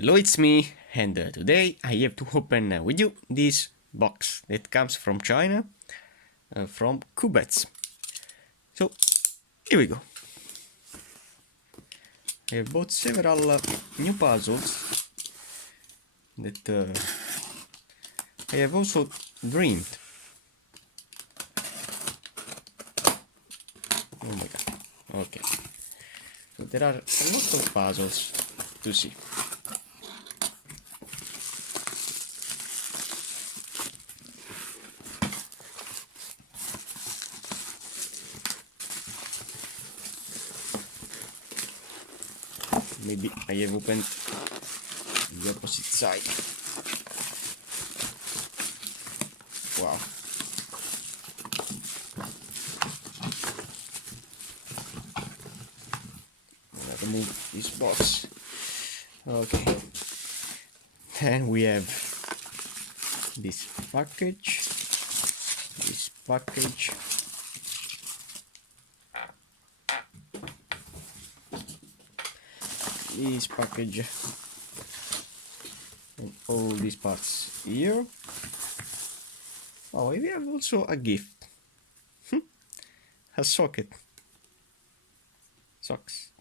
Hello, it's me, and today I have to open with you this box that comes from China, from Cubets. So, here we go. I have bought several new puzzles that I have also dreamed. Oh my god, okay. So there are a lot of puzzles to see. Maybe I have opened the opposite side. Wow. Remove this box. Okay. Then we have this package. This package. This package. And all these parts here. Oh, we have also a gift. A socket. Socks.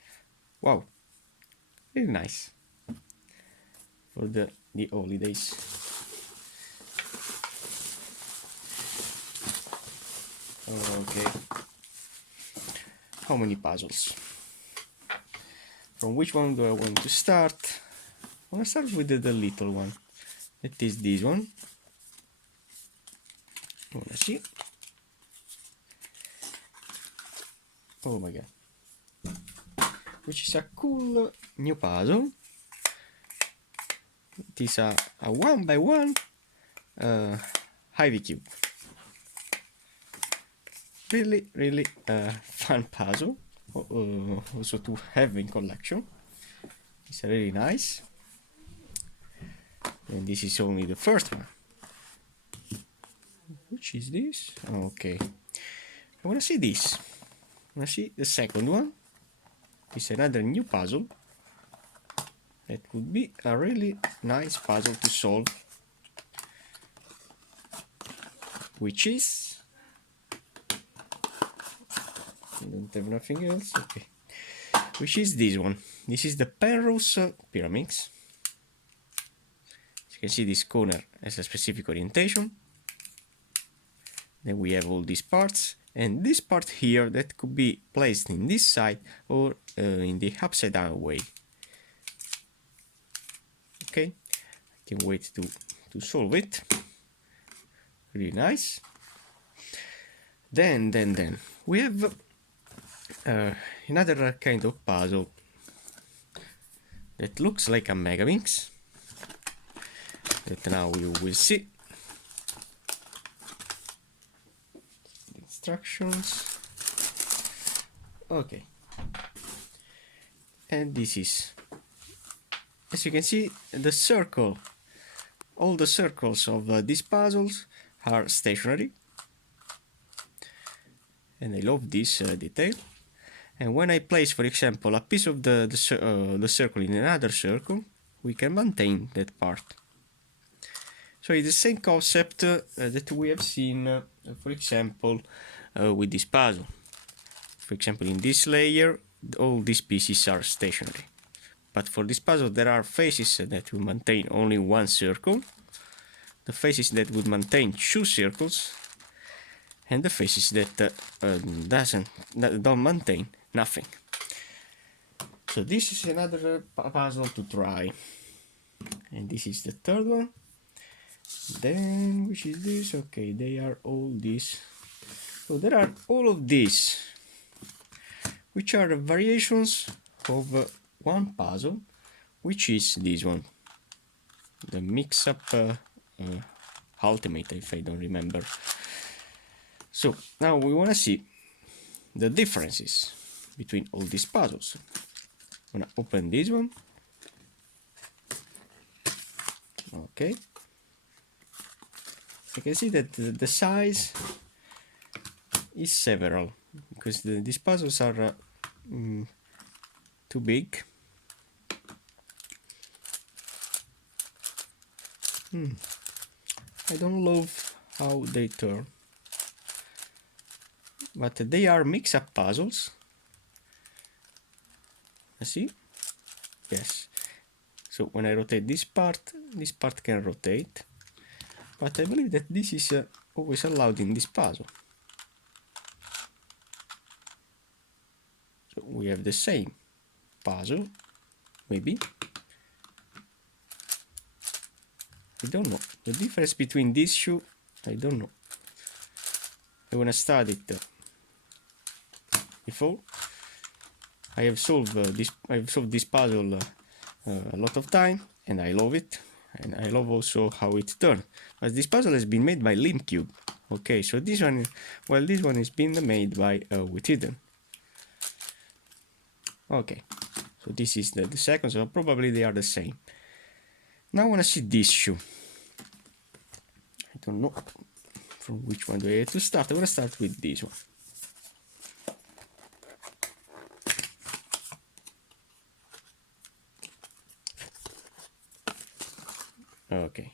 Wow. Very nice. For the holidays. Okay. How many puzzles? From which one do I want to start? I want to start with the little one. That is this one. I want to see. Oh my god. Which is a cool new puzzle. It is a 1x1 Ivy cube. Really fun puzzle. Also to have in collection. It's really nice. And this is only the first one. Which is this? Okay. I want to see this. I want to see the second one. It's another new puzzle. It could be a really nice puzzle to solve. Which is... I don't have nothing else. Okay. Which is this one. This is the Penrose pyramids. As you can see, this corner has a specific orientation. Then we have all these parts, and this part here that could be placed in this side or in the upside down way. Okay, I can wait to solve it. Really nice. Then we have another kind of puzzle that looks like a Megaminx. That now you will see. Instructions. Okay. And this is, as you can see, the circle. All the circles of these puzzles are stationary. And I love this detail. And when I place, for example, a piece of the circle in another circle, we can maintain that part. So it's the same concept that we have seen, for example, with this puzzle. For example, in this layer, all these pieces are stationary. But for this puzzle, there are faces that will maintain only one circle, the faces that would maintain two circles, and the faces that don't maintain nothing. So this is another puzzle to try. And this is the third one. Then, which is this? Okay, they are all these. So there are all of these, which are variations of one puzzle, which is this one, the mix-up ultimate, if I don't remember. So now we want to see the differences between all these puzzles. I'm gonna open this one. Okay. You can see that the size is several, because these puzzles are too big. I don't love how they turn, but they are mix-up puzzles. See? Yes. So when I rotate this part can rotate, but I believe that this is always allowed in this puzzle. So we have the same puzzle, maybe. I don't know. The difference between these two, I don't know. I wanna study it before. I have solved this puzzle a lot of time, and I love it. And I love also how it turns. But this puzzle has been made by Limcube. Okay, so this one, well, this one is being made by Withidden. Okay, so this is the second, so probably they are the same. Now I wanna see this shoe. I don't know from which one do I have to start. I wanna start with this one. Okay.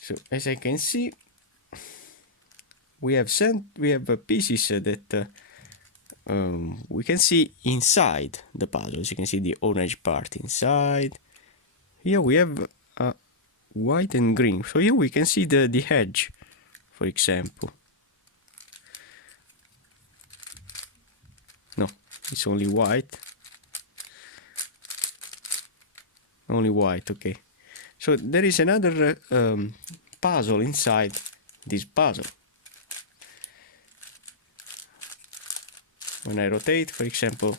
So as I can see, we have pieces that we can see inside the puzzle. As you can see the orange part inside. Here we have white and green. So here we can see the edge, for example. No, it's only white. Only white, okay. So there is another puzzle inside this puzzle. When I rotate, for example,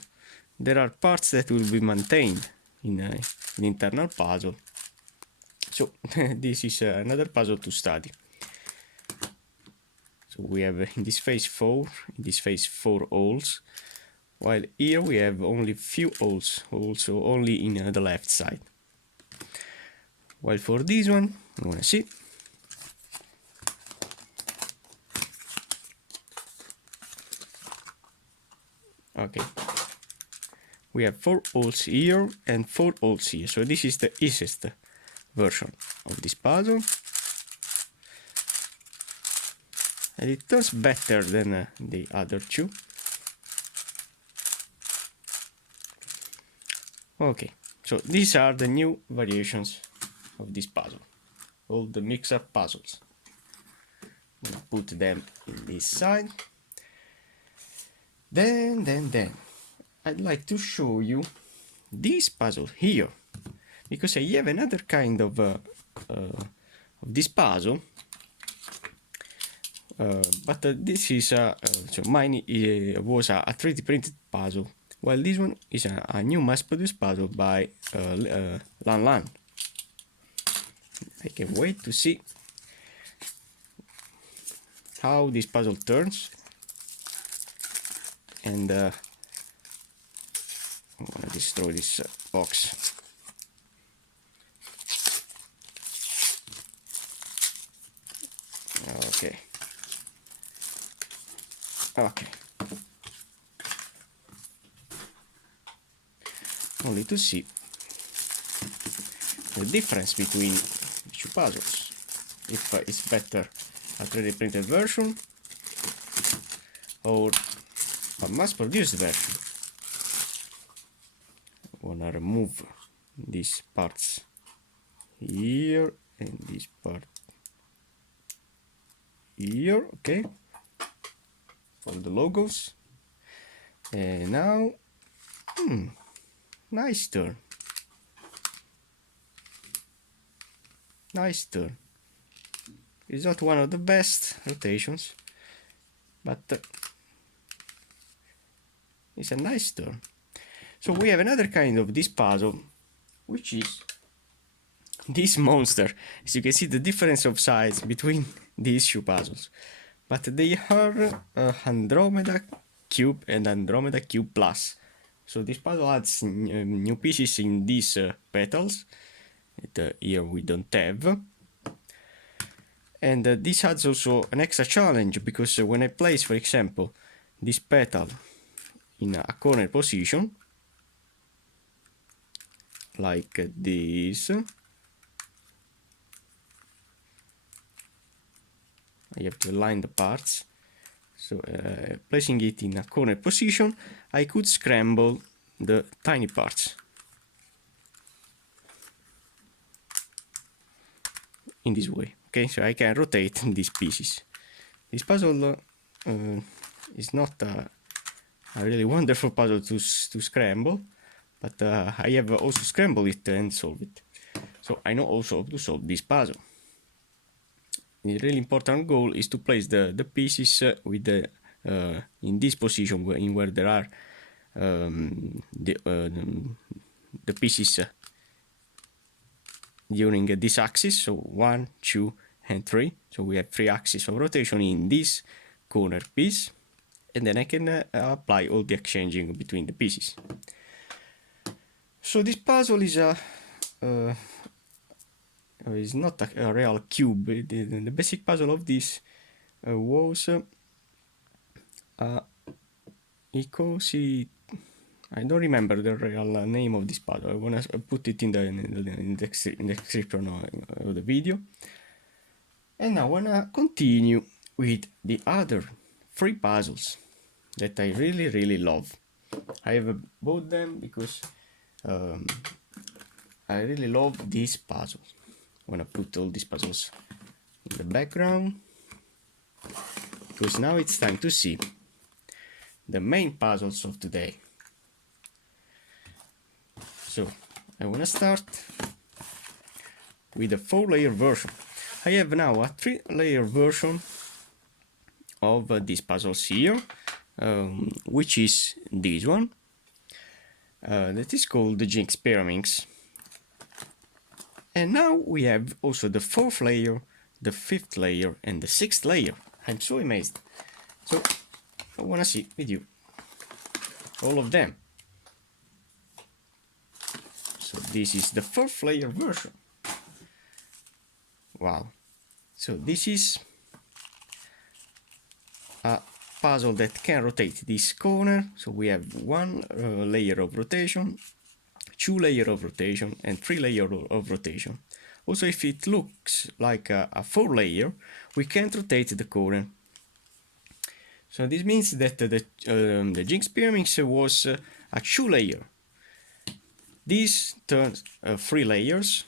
there are parts that will be maintained in an internal puzzle. So this is another puzzle to study. So we have in this phase 4 holes, while here we have only few holes, also only in the left side. While for this one, I wanna see. Okay, we have 4 holes here and 4 holes here, so this is the easiest version of this puzzle, and it turns better than the other two. Okay, so these are the new variations of this puzzle, all the mix-up puzzles. I'm gonna put them in this side. Then I'd like to show you this puzzle here, because I have another kind of this puzzle, but this is so mine was a 3D printed puzzle, while this one is a new mass-produced puzzle by Lan Lan. I can't wait to see how this puzzle turns. And I'm gonna destroy this box. Okay. Only to see the difference between the two puzzles. If it's better a 3D printed version or a mass-produced version. I wanna remove these parts here and this part here, okay, for the logos. And now, nice turn. Nice turn. It's not one of the best rotations, but it's a nice turn. So we have another kind of this puzzle, which is this monster. As you can see the difference of size between these two puzzles. But they are Andromeda Cube and Andromeda Cube Plus. So this puzzle adds new pieces in these petals that here we don't have. And this adds also an extra challenge, because when I place, for example, this petal in a corner position, like this, I have to align the parts. So placing it in a corner position, I could scramble the tiny parts in this way. Okay, so I can rotate these pieces. This puzzle is not a really wonderful puzzle to scramble, but I have also scrambled it and solved it. So I know also how to solve this puzzle. The really important goal is to place the pieces with in this position where there are the pieces during this axis, so 1, 2 and 3. So we have 3 axes of rotation in this corner piece, and then I can apply all the exchanging between the pieces. So this puzzle is not a real cube. The basic puzzle of this was I don't remember the real name of this puzzle. I wanna put it in the description of the video. And now I wanna continue with the other 3 puzzles that I really love. I have bought them because I really love these puzzles. I wanna put all these puzzles in the background, because now it's time to see the main puzzles of today. So I wanna start with the 4-layer version. I have now a 3-layer version of these puzzles here, which is this one, that is called the Jinx Pyramids. And now we have also the 4th layer, the 5th layer and the 6th layer. I'm so amazed. So I wanna see with you all of them. So this is the 4th layer version. Wow. So this is a puzzle that can rotate this corner. So we have 1 layer of rotation, 2 layers of rotation and 3 layers of rotation. Also, if it looks like a 4 layer, we can't rotate the corner. So this means that the Jinx Pyramids was a 2 layer. This turns 3 layers,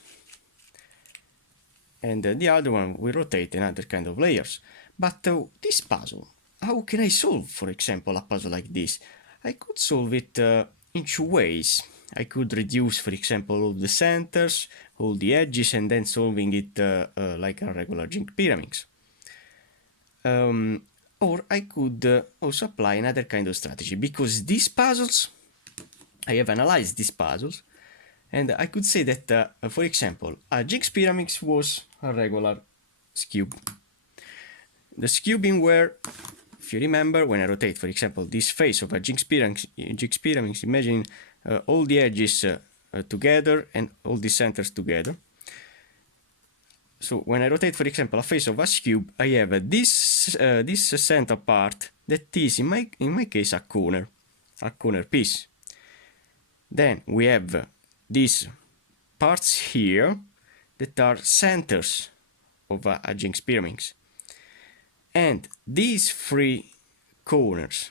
and the other one we rotate another kind of layers. But this puzzle, how can I solve, for example, a puzzle like this? I could solve it in 2 ways. I could reduce, for example, all the centers, all the edges, and then solving it like a regular Jinx Pyramids. Or I could also apply another kind of strategy, because these puzzles, I have analyzed these puzzles, and I could say that, for example, a Jinx Pyramids was a regular cube. The cubing where, if you remember, when I rotate, for example, this face of a Jinx Pyramids, imagine all the edges together and all the centers together. So when I rotate, for example, a face of a cube, I have this center part that is, in my case, a corner piece. Then we have these parts here that are centers of a Jinx Pyramids. And these 3 corners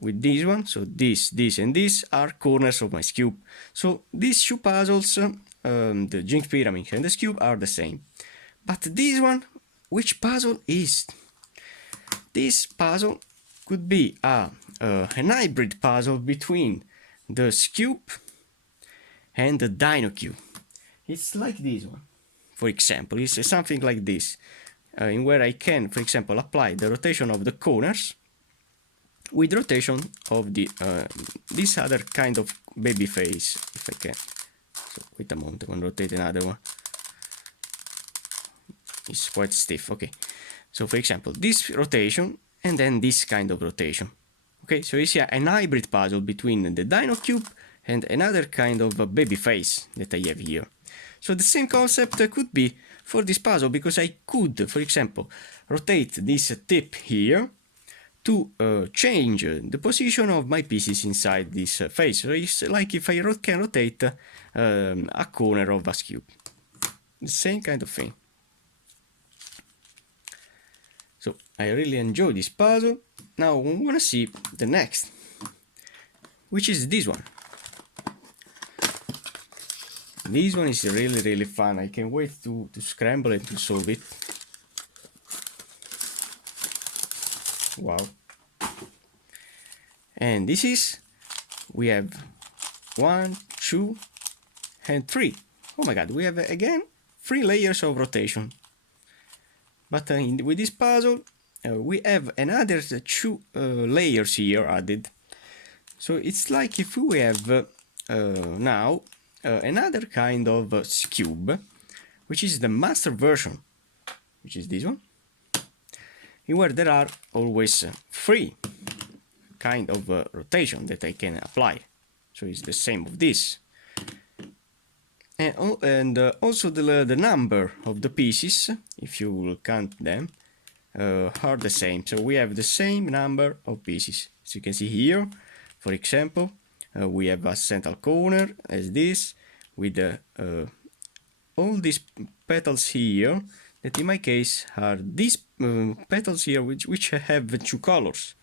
with this one, so this and this, are corners of my cube. So these 2 puzzles, the Jinx Pyramids and the cube, are the same. But this one, which puzzle is? This puzzle could be an hybrid puzzle between the cube and the Dino cube. It's like this one, for example. It's something like this, in where I can, for example, apply the rotation of the corners with rotation of the this other kind of baby face, if I can. So wait a moment, I want to rotate another one. It's quite stiff. Okay, so for example, this rotation and then this kind of rotation. Okay, so you see an hybrid puzzle between the Dino cube and another kind of a baby face that I have here. So the same concept could be for this puzzle, because I could, for example, rotate this tip here to change the position of my pieces inside this face. So it's like if I can rotate a corner of a cube. The same kind of thing. I really enjoy this puzzle. Now we wanna see the next, which is this one. This one is really fun. I can't wait to scramble and to solve it. Wow. And this is, we have 1, 2, and 3. Oh my god, we have again 3 layers of rotation. But with this puzzle, we have another 2 layers here added. So it's like if we have now another kind of cube, which is the master version, which is this one, in where there are always 3 kind of rotation that I can apply. So it's the same of this. And also the number of the pieces, if you will count them, are the same. So we have the same number of pieces. As you can see here, for example, we have a central corner as this, with all these petals here, that in my case are these petals here, which have 2 colors.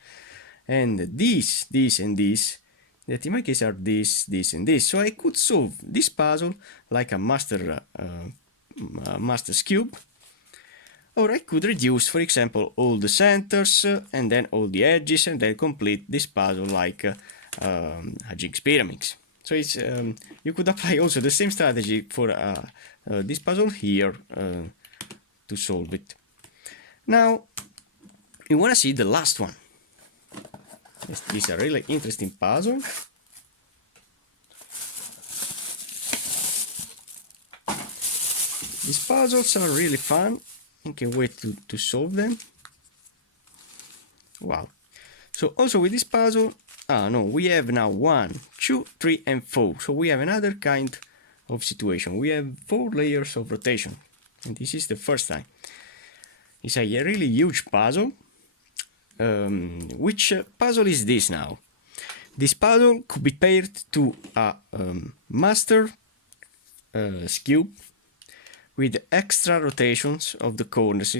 And this, and this, that in my case are this, and this. So I could solve this puzzle like a master's cube, or I could reduce, for example, all the centers and then all the edges, and then complete this puzzle like a Jinx Pyraminx. So it's you could apply also the same strategy for this puzzle here to solve it. Now we want to see the last one. This is a really interesting puzzle. These puzzles are really fun. I can't wait to solve them. Wow. So also with this puzzle, we have now 1, 2, 3, and 4. So we have another kind of situation. We have 4 layers of rotation, and this is the first time. It's a really huge puzzle. Which puzzle is this now? This puzzle could be paired to a master cube with extra rotations of the corners. I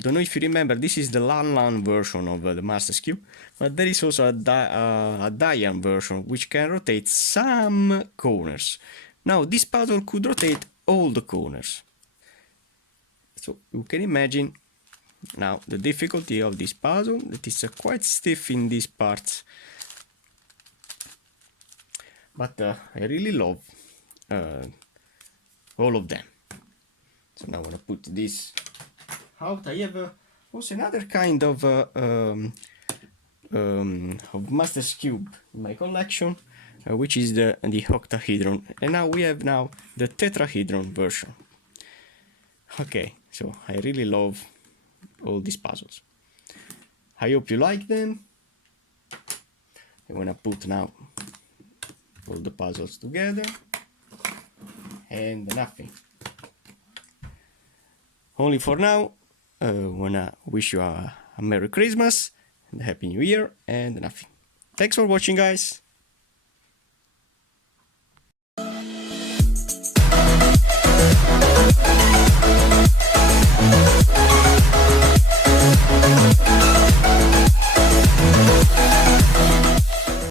don't know if you remember, this is the Lan version of the master cube, but there is also a Diane version which can rotate some corners. Now this puzzle could rotate all the corners. So you can imagine now the difficulty of this puzzle, that is quite stiff in these parts, but I really love all of them. So now I'm gonna put this out. I have also another kind of master's cube in my collection, which is the octahedron, and now we have the tetrahedron version. Okay, so I really love all these puzzles. I hope you like them. I'm gonna put now all the puzzles together, and nothing. Only for now, wanna wish you a Merry Christmas and a Happy New Year, and nothing. Thanks for watching, guys.